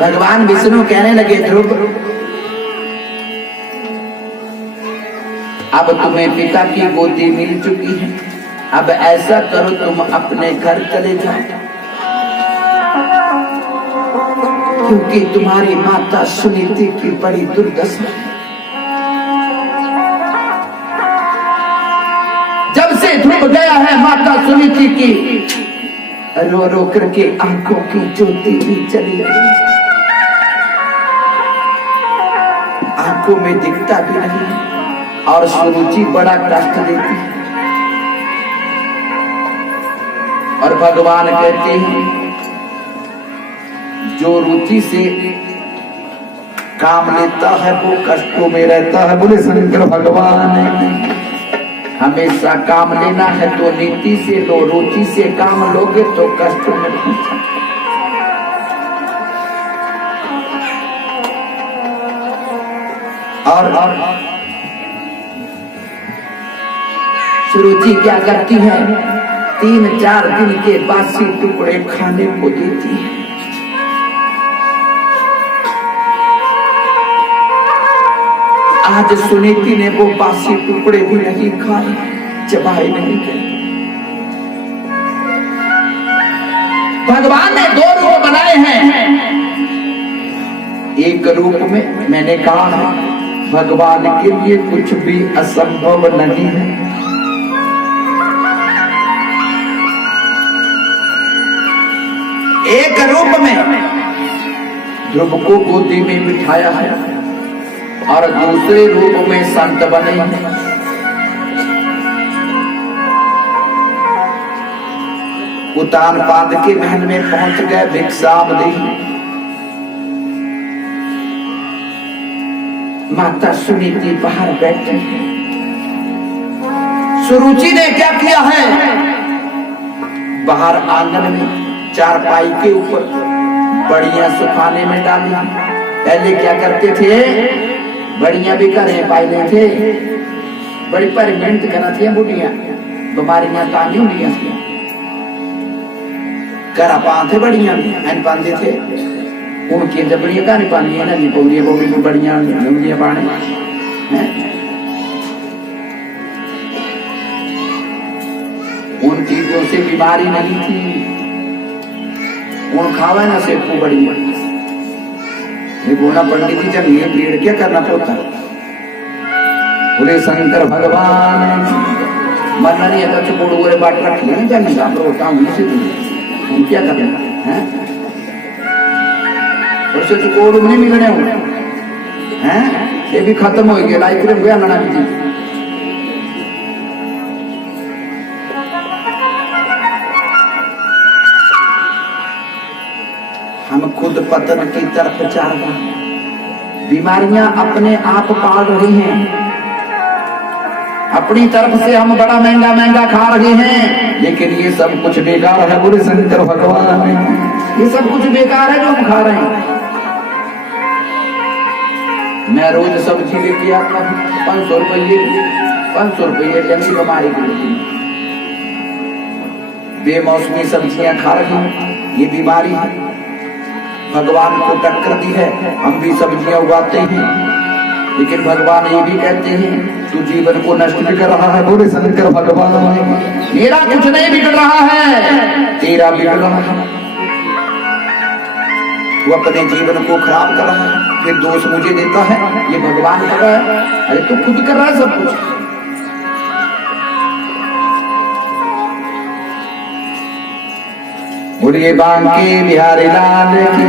भगवान विष्णु कहने लगे, ध्रुव अब तुम्हें पिता की गोदी मिल चुकी है, अब ऐसा करो तुम अपने घर चले जाओ, क्योंकि तुम्हारी माता सुनीति की बड़ी दुर्दशा है। जब से ध्रुव गया है माता सुनीति की रो रो करके आंखों की ज्योति भी चली गई, आंखों में दिखता भी नहीं, और सुरुचि बड़ा कष्ट देती है। और भगवान कहते हैं, जो रुचि से काम लेता है वो कष्टों में रहता है। बोले शंकर भगवान। हमेशा काम लेना है तो नीति से लो, रुचि से काम लोगे तो कष्ट में पहुंचा। और सुरुचि क्या करती है, 3-4 दिन के बासी टुकड़े खाने को देती है। आज सुनीति ने वो बासी टुकड़े भी नहीं खाए, चबाए नहीं गए। भगवान ने 2 रूप बनाए हैं। एक रूप में मैंने कहा है, भगवान के लिए कुछ भी असंभव नहीं है। एक रूप में ध्रुव को गोदी में बिठाया है, और दूसरे रूप में संत बने हैं। उतान पाद के महल में पहुंच गए भिक्षाम देही। माता सुनीति बाहर बैठी है। सुरुचि ने क्या किया है, बाहर आंगन में चारपाई के ऊपर बड़ियां सुखाने में डाली। पहले क्या करते थे, बड़ियां भी घरे पाई थे, बड़ी भारी मेहनत करना थी बुढ़िया, बीमारियां तानी होंदियां थी, घर पाते बड़ियां एन पाते थे। उनकी जबड़ियां घर पानी नहीं पौंदी, वो भी बड़ियां लंबियां पाने। उन चीजों से बीमारी नहीं थी, उन खावा ना से बड़ियां। ये बोला पंडित जी, चलिए भीड़ क्या करना पड़ता। बोले शंकर भगवान, मरना नहीं आता तो बोड़ बाट रख लिया जाने का होता हूँ, हम क्या करना है। उससे तो कोड नहीं मिलने हैं, ये भी खत्म हो गया। लाइफ में गया ना भी थी। हम खुद पतन की तरफ जा रहे हैं। बीमारियां अपने आप पाल रही हैं, अपनी तरफ से हम बड़ा महंगा महंगा खा रहे हैं, लेकिन ये सब कुछ बेकार है। बोले शंकर भगवान, ये सब कुछ बेकार है जो हम खा रहे हैं। मैं रोज सब्जी लेके आता हूँ 500 रुपये लंबी बीमारी के लिए। बेमौसमी सब्जियां खा रही हूँ, ये बीमारी है। भगवान को टक्कर दी है, हम भी सब्जियां उगाते हैं, लेकिन भगवान ये भी कहते हैं तू जीवन को नष्ट भी कर रहा है। बोले शंकर भगवान, मेरा कुछ नहीं बिगड़ रहा है, तेरा बिगड़ रहा है। तू अपने जीवन को खराब कर रहा है, फिर दोष मुझे देता है, ये भगवान कर रहा है। अरे तू खुद कर रहा है सब कुछ। बोलिए बांके बिहारी लाल की।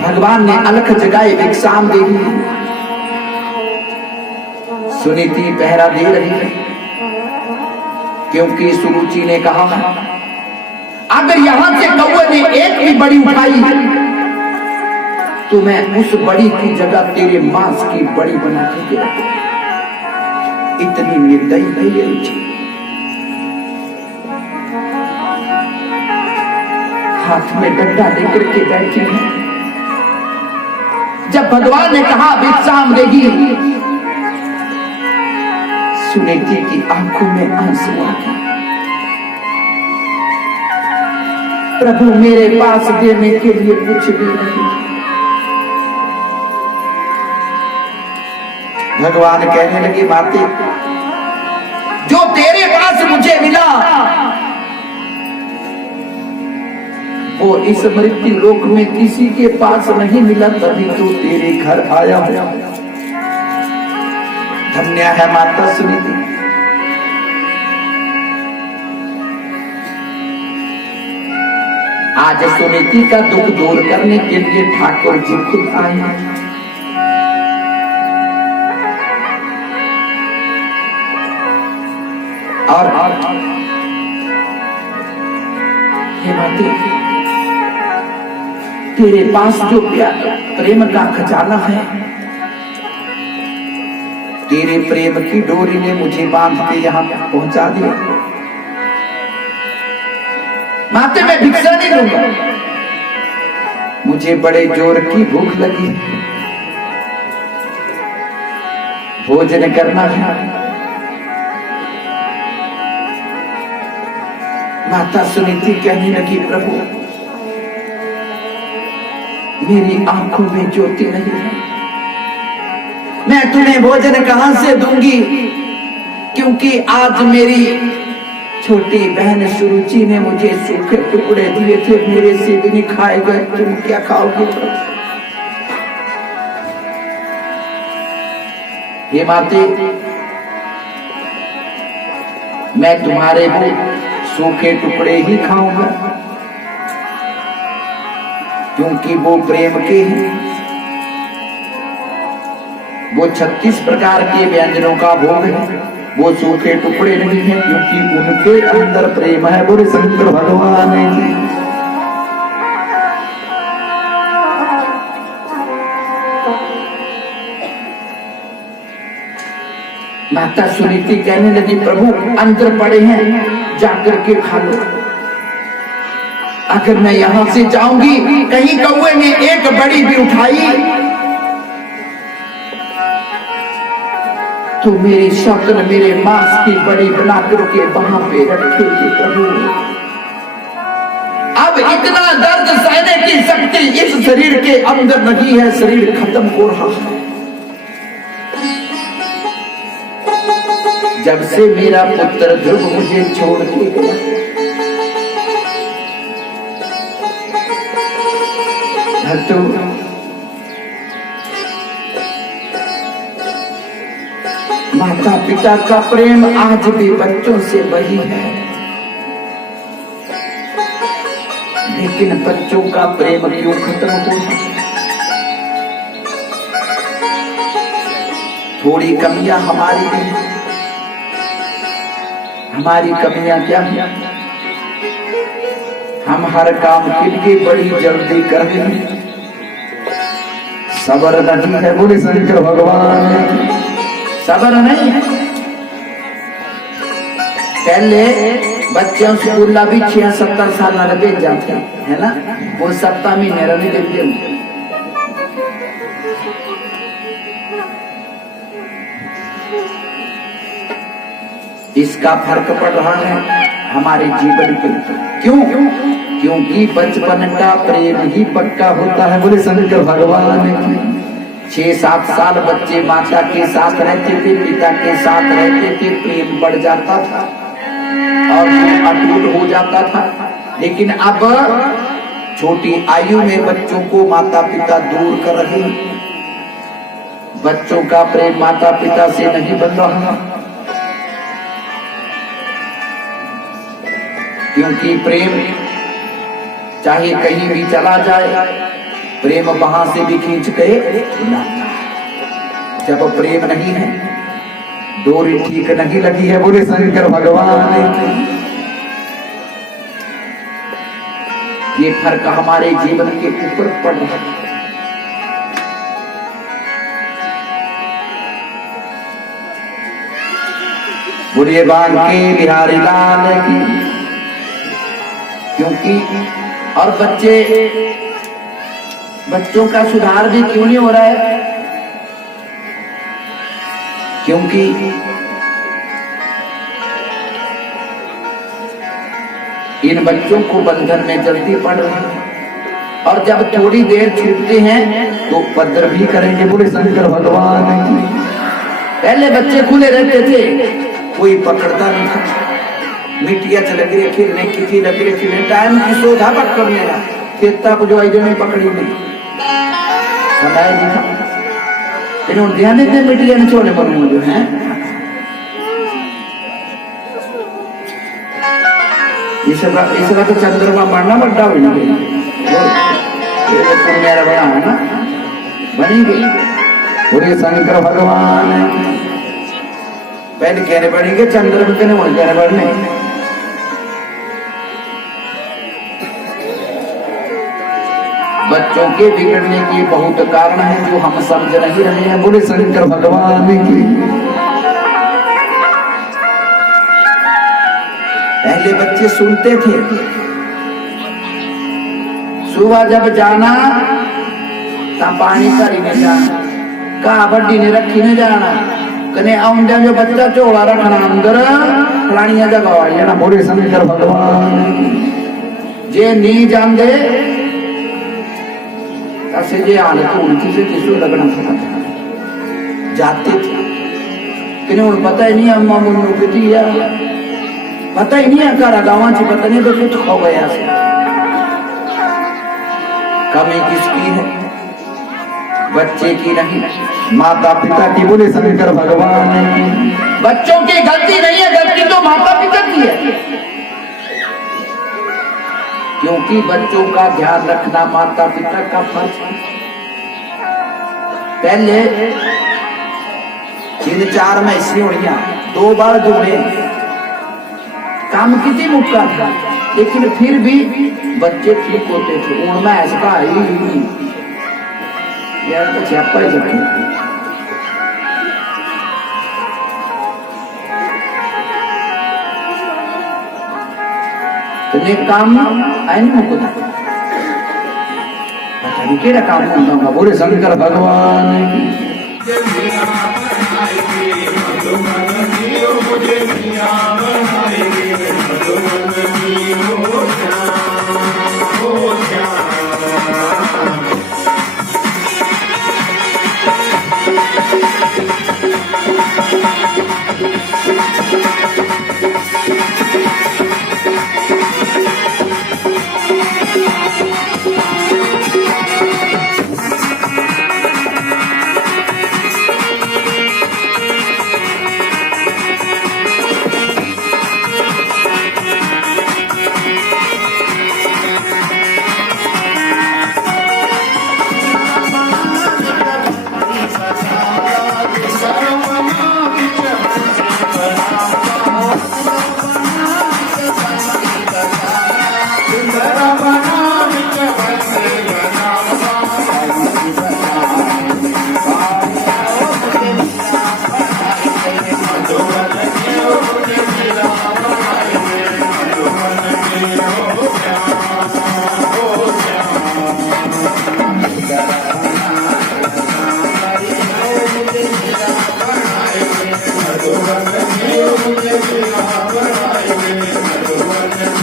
भगवान ने अलख जगाए भिक्षाम देवी। सुनीति पहरा दे रही है, क्योंकि सुरुचि ने कहा अगर यहां से कौवे ने एक भी बड़ी उठाई तो मैं उस बड़ी की जगह तेरे मांस की बड़ी बना के रखूंगा। इतनी निर्दयी है ये रुचि। हाथ में डंडा लेकर के बैठी है। जब भगवान ने कहा भिक्षाम देगी, सुनीति की आंखों में आंसू आ गए। प्रभु मेरे पास देने के लिए कुछ भी नहीं। भगवान कहने लगे माते, जो तेरे पास मुझे मिला वो इस मृत्यु लोक में किसी के पास नहीं मिला, तभी तो तेरे घर आया हूं। धन्य है माता सुनीति। आज सुनीति का दुख दूर करने के लिए ठाकुर जी खुद आए हैं। और हे माते, तेरे पास जो प्रेम का खजाना है, तेरे प्रेम की डोरी ने मुझे बांध के यहाँ पहुंचा दिया। माते, मैं भिक्षा नहीं लूंगा, मुझे बड़े जोर की भूख लगी, भोजन करना है। माता सुनीति कहने लगी, प्रभु मेरी आंखों में ज्योति नहीं है, मैं तुम्हें भोजन कहां से दूंगी, क्योंकि आज मेरी छोटी बहन सुरुचि ने मुझे सूखे टुकड़े दिए थे, मेरे से भी नहीं खाए गए, तुम क्या खाओगे। हे माते, मैं तुम्हारे वो सूखे टुकड़े ही खाऊंगा, क्योंकि वो प्रेम के हैं। वो 36 प्रकार के व्यंजनों का भोग है, वो सूखे टुकड़े नहीं है, क्योंकि उनके अंदर प्रेम है। बोले शंकर भगवान की। माता सुनीति कहने लगी, प्रभु अंदर पड़े हैं, जाकर के खा लो। अगर मैं यहां से जाऊंगी, कहीं कौवे ने एक बड़ी भी उठाई तो मेरी शौकन मेरे मांस की बड़ी बना करके वहां पे रखेगी। प्रभु अब इतना दर्द सहने की शक्ति इस शरीर के अंदर नहीं है, शरीर खत्म हो रहा है। जब से मेरा पुत्र ध्रुव मुझे छोड़ के गया, तो माता पिता का प्रेम आज भी बच्चों से वही है, लेकिन बच्चों का प्रेम क्यों खत्म हो गया? थोड़ी कमियां हमारी हैं। हमारी कमियां क्या है? हम हर काम के लिए बड़ी जल्दी कर रहे हैं, सब्र नहीं है। बोले शंकर भगवान, सब्र नहीं है। पहले बच्चों स्कूल भी 6-70 साल लगे जाते है ना, वो 7 महीने रहने देते हैं। इसका फर्क पड़ रहा है हमारे जीवन के। क्यों? क्योंकि बचपन का प्रेम ही पक्का होता है। बोले शंकर भगवान की। 6-7 साल बच्चे माता के साथ रहते थे, पिता के साथ रहते थे, प्रेम बढ़ जाता था और अटूट हो जाता था। लेकिन अब छोटी आयु में बच्चों को माता पिता दूर कर रहे हैं। बच्चों का प्रेम माता पिता से नहीं बन रहा, क्योंकि प्रेम चाहे कहीं भी चला जाए, प्रेम वहां से भी खींच के लाता है। जब प्रेम नहीं है, डोरी ठीक नहीं लगी है। बोले शंकर भगवान की। ये फर्क हमारे जीवन के ऊपर पड़ रहा है। बोलिए बांके बिहारी लाल की। क्योंकि और बच्चों का सुधार भी क्यों नहीं हो रहा है? क्योंकि इन बच्चों को बंधन में जल्दी पड़ रहे हैं, और जब थोड़ी देर छूटते हैं तो उपद्रव भी करेंगे। बोले शंकर भगवान की। पहले बच्चे खुले रहते थे, कोई पकड़ता नहीं था। मिट्टिया लग रही खेलने की लग रही खेलने टाइम की सोधा पकड़ मेरा खेता को जो आई पकड़ी नहीं समय नहीं था। लेकिन ध्यान देते मिट्टिया ने छोड़े मन जो है इस बार तो चंद्रमा मरना बड़ा हुई मेरा बड़ा है ना बनी गई। बोले शंकर भगवान पहले कहने पड़ेंगे चंद्रमा के नहीं कहने पड़ने। बच्चों के बिगड़ने के बहुत कारण है जो हम समझ नहीं रहे हैं। बोले शंकर भगवान की। पहले बच्चे सुनते थे, सुबह जब जाना तब पानी करी नहीं जाना, कबड्डी ने रखी नहीं जाना, कने आउंदा जो बच्चा झोला रखना अंदर फलानिया जगह आई ना। बोले शंकर भगवान। जे नहीं जानते ऐसे जे हालत उनकी से किसको लगना था जाते थे कि उन पता ही नहीं अम्मा मुन्नू की या पता ही नहीं है घर गाँव से पता नहीं तो कुछ खो गया से। कमी किसकी है? बच्चे की नहीं, माता पिता की। बोले शंकर भगवान की। बच्चों की गलती नहीं है, गलती तो माता पिता की है, क्योंकि बच्चों का ध्यान रखना माता पिता का फर्ज है। पहले 3-4 मैसी होनिया 2 बार धोने काम कितनी मुक्का था, लेकिन फिर भी बच्चे ठीक होते थे। उन में ऐसा आई नहीं यार तो छापा ही जाए। तो काम आई नहीं मुकता केड़ा काम होगा। बोले शंकर भगवान की।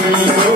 Thank you.